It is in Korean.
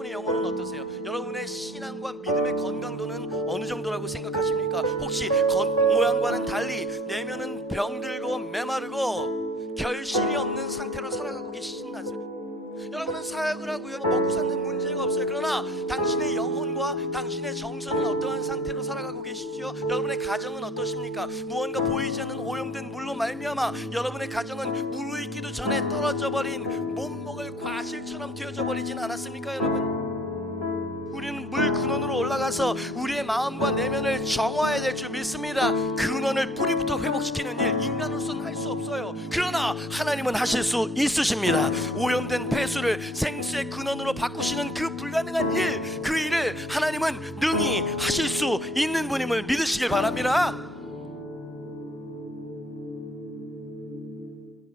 당신의 영혼은 어떠세요? 여러분의 신앙과 믿음의 건강도는 어느 정도라고 생각하십니까? 혹시 겉모양과는 달리 내면은 병들고 메마르고 결실이 없는 상태로 살아가고 않습니까? 여러분은 사역을 하고요 먹고 사는 문제가 없어요 그러나 당신의 영혼과 당신의 정서는 어떠한 상태로 살아가고 계시죠 여러분의 가정은 어떠십니까 무언가 보이지 않는 오염된 물로 말미암아 여러분의 가정은 무르익기도 전에 떨어져 버린 과실처럼 되어져 버리진 않았습니까 여러분 우리는 물 근원으로 올라가서 우리의 마음과 내면을 정화해야 될 줄 믿습니다. 근원을 뿌리부터 회복시키는 일 인간으로서는 할 수 없어요. 그러나 하나님은 하실 수 있으십니다. 오염된 폐수를 생수의 근원으로 바꾸시는 그 불가능한 일, 그 일을 하나님은 능히 하실 수 있는 분임을 믿으시길 바랍니다.